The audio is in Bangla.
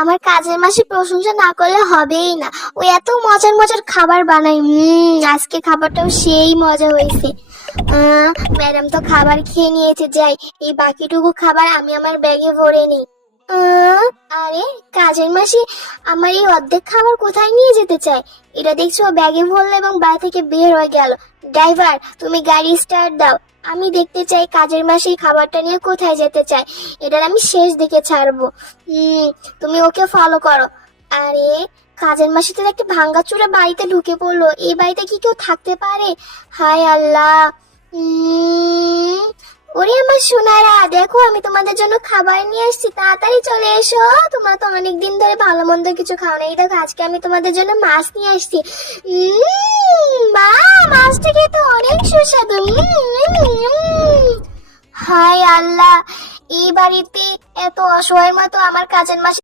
আমার কাজের মাসে প্রশংসা না করলে হবেই না। ও এত মজার মজার খাবার বানায়। আজকে খাবারটাও সেই মজা হয়েছে। ম্যাডাম তো খাবার খেয়ে নিয়েছে, যাই এই বাকিটুকু খাবার আমি আমার ব্যাগে ভরে নিই। আরে কাজের মাসি আমার এই অর্ধেক খাবার কোথায় নিয়ে যেতে চায়? এটা দেখছো ব্যাগে ভরলো এবং বাড়ি থেকে বের হয়ে গেল। ড্রাইভার, তুমি গাড়ি স্টার্ট দাও। আমি দেখতে চাই কাজের মাসি খাবারটা নিয়ে কোথায় যেতে চায়। এটার আমি শেষ দিকে ছাড়বো। তুমি ওকে ফলো করো। আরে কাজের মাসি তো একটা ভাঙ্গাচোরা বাড়িতে ঢুকে পড়লো। এই বাড়িতে কি কেউ থাকতে পারে? হায় আল্লাহ। ওরে আমার সোনারা, দেখো আমি তোমাদের জন্য খাবার নিয়ে আসছি, তাড়াতাড়ি চলে এসো। তোমরা তো অনেকদিন ধরে ভালো মন্দ কিছু খাও না। এই দেখো আজকে আমি তোমাদের জন্য মাছ নিয়ে আসছি। বা, মাছটা খেতে অনেক সুস্বাদু। হায় আল্লাহ, এই বাড়িতে এত অসহায় মতো আমার কাজের মাসি